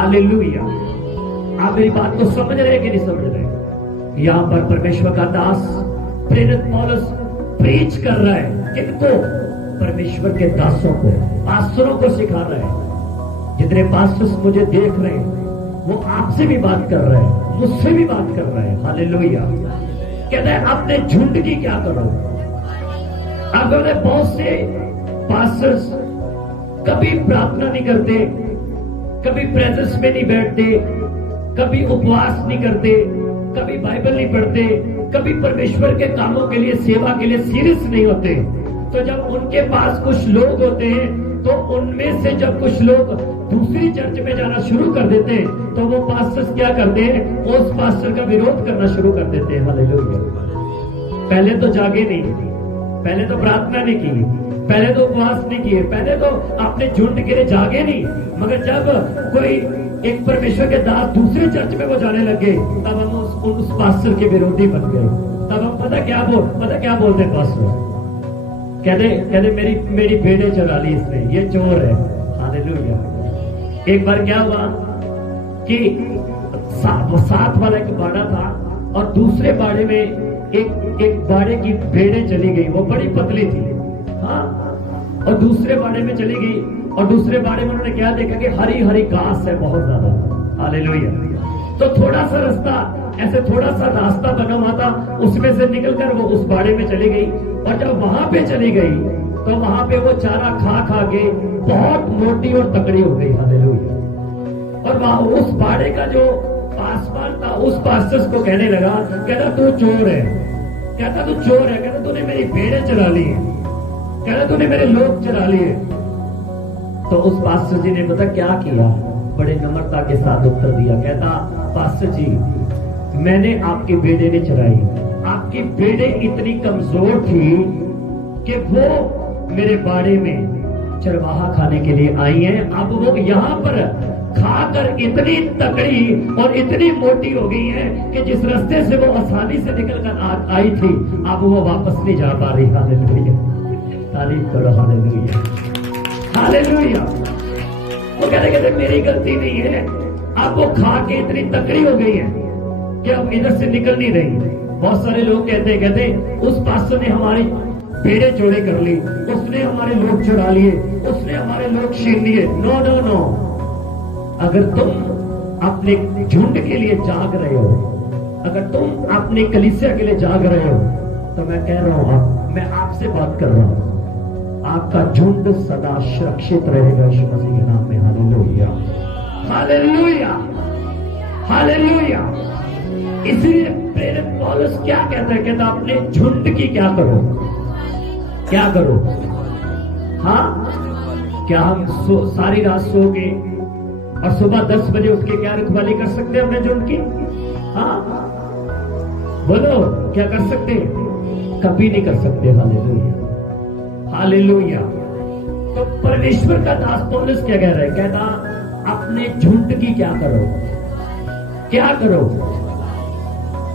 Hallelujah. आप मेरी बात को समझ रहे हैं कि नहीं समझ रहे? यहाँ पर परमेश्वर का दास प्रेरित पौलुस प्रीच कर रहा है। किनको? परमेश्वर के दासों को, पास्टरों को सिखा रहा है। जितने पास्टर्स मुझे देख रहे हैं वो आपसे भी बात कर रहे हैं, मुझसे भी बात कर रहे हैं। हालेलुया। कहते हैं अपने झुंड की क्या करो। अब बहुत से पास्टर्स कभी प्रार्थना नहीं करते, कभी प्रेजेंस में नहीं बैठते, कभी उपवास नहीं करते, कभी बाइबल नहीं पढ़ते, कभी परमेश्वर के कामों के लिए, सेवा के लिए सीरियस नहीं होते। तो जब उनके पास कुछ लोग होते हैं तो उनमें से जब कुछ लोग दूसरी चर्च में जाना शुरू कर देते हैं तो वो पास्टर्स क्या करते हैं? उस पास्टर का विरोध करना शुरू कर देते हैं। हालेलुया। पहले तो जागे नहीं, पहले तो प्रार्थना नहीं की, पहले तो उपवास नहीं किए, पहले तो अपने झुंड के लिए जागे नहीं, मगर जब कोई एक परमेश्वर के दास दूसरे चर्च में वो जाने लगे तब हम उस पास्टर के विरोधी बन गए। तब हम पता क्या बोलते हैं पास्टर? कहते मेरी भेड़ें चुरा ली इसने, ये चोर है। हालेलुया। एक बार क्या हुआ कि साथ वाला एक बाड़ा था और दूसरे बाड़े में एक बाड़े की भेड़ें चली गई, वो बड़ी पतली थी। हाँ, और दूसरे बाड़े में चली गई और दूसरे बाड़े में उन्होंने क्या देखा कि हरी हरी घास है बहुत ज्यादा। हालेलुया। तो थोड़ा सा रास्ता बना हुआ था, उसमें से निकलकर वो उस बाड़े में चली गई और जब वहां पे चली गई तो वहां पे वो चारा खा के बहुत मोटी और तकड़ी हो गई। हालेलुया। और वहां उस बाड़े का जो पासवान था उस पास्टर्स को कहने लगा, कहता तू चोर है, कहता तूने मेरी भेड़ें चुरा ली है, कहता तूने मेरे लोग चुरा लिए। तो उस पास्टर जी ने पता क्या किया? बड़े नम्रता के साथ उत्तर दिया। कहता पास्टर जी, मैंने आपकी भेड़ें नहीं चुराई, आपकी भेड़ें इतनी कमजोर थी कि वो मेरे बाड़े में चरवाहा खाने के लिए आई हैं। अब वो यहाँ पर खाकर इतनी तकड़ी और इतनी मोटी हो गई है कि जिस रास्ते से वो आसानी से निकलकर आई थी अब वो वापस नहीं जा पा रही। हालेलुया। तारीफ करो। हालेलुया। हालेलुया। वो कहते मेरी गलती नहीं है, अब वो खा के इतनी तकड़ी हो गई है कि अब इधर से निकल नहीं रही। बहुत सारे लोग कहते उस पास्टर ने हमारी भेड़ें चोरी कर ली, उसने हमारे लोग चुरा लिए, उसने हमारे लोग छीन लिए। नो। अगर तुम अपने झुंड के लिए जाग रहे हो, अगर तुम अपने कलीसिया के लिए जाग रहे हो तो मैं कह रहा हूं, मैं आपसे बात कर रहा हूं, आपका झुंड सदा सुरक्षित रहेगा यीशु मसीह के नाम में। हालेलुया। हालेलुया। हालेलुया। इसलिए प्रेरित पौलुस क्या कहता है? कहता अपने झुंड की क्या करो। हाँ, क्या हम सारी रात सो के और सुबह 10 बजे उठ के क्या रखवाली कर सकते हैं अपने झुंड की? हाँ, बोलो, क्या कर सकते? कभी नहीं कर सकते। हालेलुया। हालेलुया। तो परमेश्वर का दास पौलुस क्या कह रहा है? कहता अपने झुंड की क्या करो।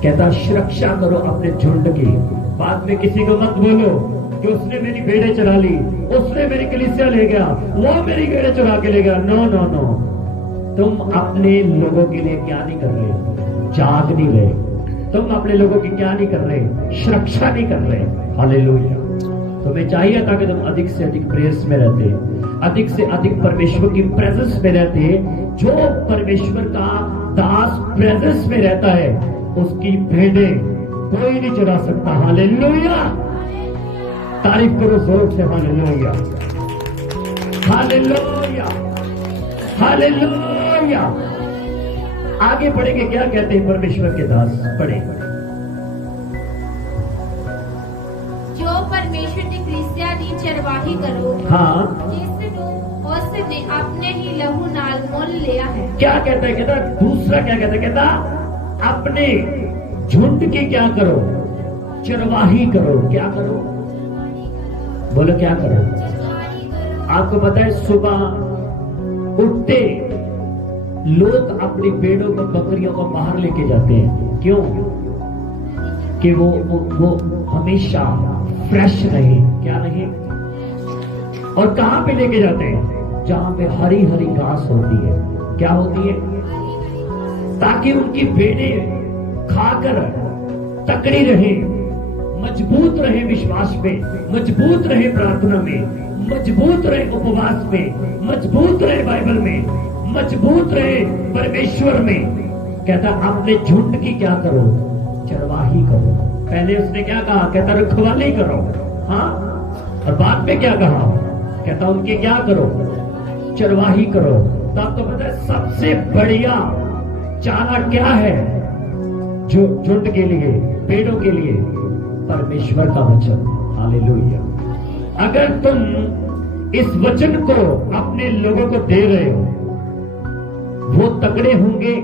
कहता सुरक्षा करो अपने झुंड की। बाद में किसी को मत बोलो कि उसने मेरी भेड़ें चुरा ली, उसने मेरी कलीसिया ले गया, वो मेरी भेड़ें चुरा के ले गया। नो। तुम अपने लोगों के लिए क्या नहीं कर रहे? जाग नहीं रहे। तुम अपने लोगों की क्या नहीं कर रहे? सुरक्षा नहीं कर रहे। हालेलुया। तुम्हें चाहिए था कि तुम अधिक से अधिक प्रेयर्स में रहते, अधिक से अधिक परमेश्वर की प्रेजेंस में रहते। जो परमेश्वर का दास प्रेजेंस में रहता है उसकी भेड़ें कोई नहीं चुरा सकता। हालेलुया। तारीफ करो जोर से। हालेलुया। हालेलुया। हालेलुया। आगे पढ़ेंगे क्या कहते हैं परमेश्वर के दास। पढ़े। जो परमेश्वर की कलीसिया दी चरवाही करो। हाँ, उसने अपने ही लहू नाल मोल लिया है। क्या कहता है? कहता दूसरा क्या कहता है? कहता अपने झुंड की क्या करो? चरवाही करो। क्या करो? बोलो क्या करो? आपको पता है सुबह उठते लोग अपनी भेड़ों को, बकरियों को बाहर लेके जाते हैं। क्यों? कि वो हमेशा फ्रेश रहे। क्या रहे? और कहां पे लेके जाते हैं? जहां पे हरी हरी घास होती है। क्या होती है? ताकि उनकी भेड़े खाकर तकड़ी रहे, मजबूत रहे विश्वास में, मजबूत रहे प्रार्थना में, मजबूत रहे उपवास में, मजबूत रहे बाइबल में, मजबूत रहे परमेश्वर में। कहता अपने झुंड की क्या करो? चरवाही करो। पहले उसने क्या कहा? कहता रखवाली करो। हाँ, और बाद में क्या कहा? कहता उनके क्या करो? चरवाही करो। तो आपको पता है सबसे बढ़िया चारा क्या है जो झुंड के लिए, पेड़ों के लिए? परमेश्वर का वचन। हालेलुया। अगर तुम इस वचन को अपने लोगों को दे रहे हो, वो तगड़े होंगे,